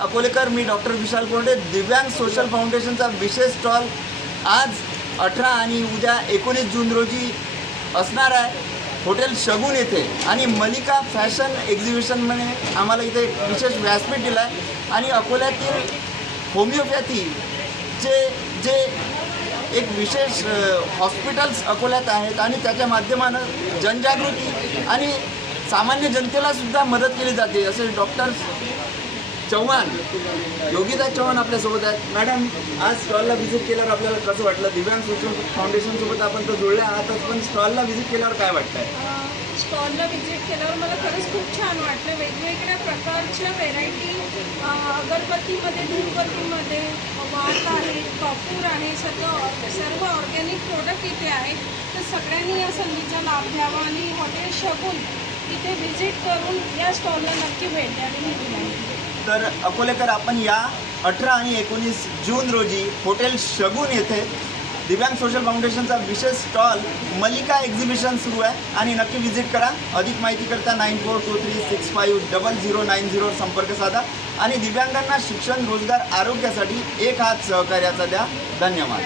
अकोलेकर, मी doctor विशाल Conde. दिव्यांग social फाउंडेशनचा विशेष stall आज 18 आणि उद्या 19 जून रोजी असणार आहे हॉटेल शगुन येथे. आणि मलिका फॅशन एक्झिबिशनमध्ये आम्हाला इथे एक विशेष व्यासपीठ दिलं आहे. आणि अकोल्यातील होमिओपॅथीचे जे एक विशेष हॉस्पिटल्स अकोल्यात आहेत आणि त्याच्या माध्यमानं जनजागृती आणि सामान्य जनतेला सुद्धा मदत केली जाते. असे डॉक्टर चव्हाण, योगिता चव्हाण आपल्यासोबत आहेत. मॅडम, आज स्टॉलला व्हिजिट केल्यावर आपल्याला कसं वाटलं? दिव्यांग सोशल फाउंडेशनसोबत आपण तर जोडले आहातच, पण स्टॉलला व्हिजिट केल्यावर काय वाटतंय? स्टॉलला व्हिजिट केल्यावर मला खरंच खूप छान वाटलं. वेगवेगळ्या प्रकारच्या व्हेरायटी अगरबत्तीमध्ये, धूपबत्तीमध्ये, वात आहे, कपूर आहे, सर्व ऑर्गॅनिक प्रोडक्ट इथे आहेत. तर सगळ्यांनी या संधीचा लाभ घ्यावा आणि हॉटेल शगुन इथे व्हिजिट करून या स्टॉलला नक्की भेट द्यावी ही विनंती. तर अकोलेकर, आपण या 18 आणि 19 जून रोजी हॉटेल शगुन येथे दिव्यांग सोशल फाउंडेशनचा विशेष स्टॉल मलिका एक्झिबिशन सुरू आहे आणि नक्की व्हिजिट करा. अधिक माहिती करता 9423650090 संपर्क साधा आणि दिव्यांगांना शिक्षण, रोजगार, आरोग्यासाठी एक हात सहकार्याचा द्या. धन्यवाद.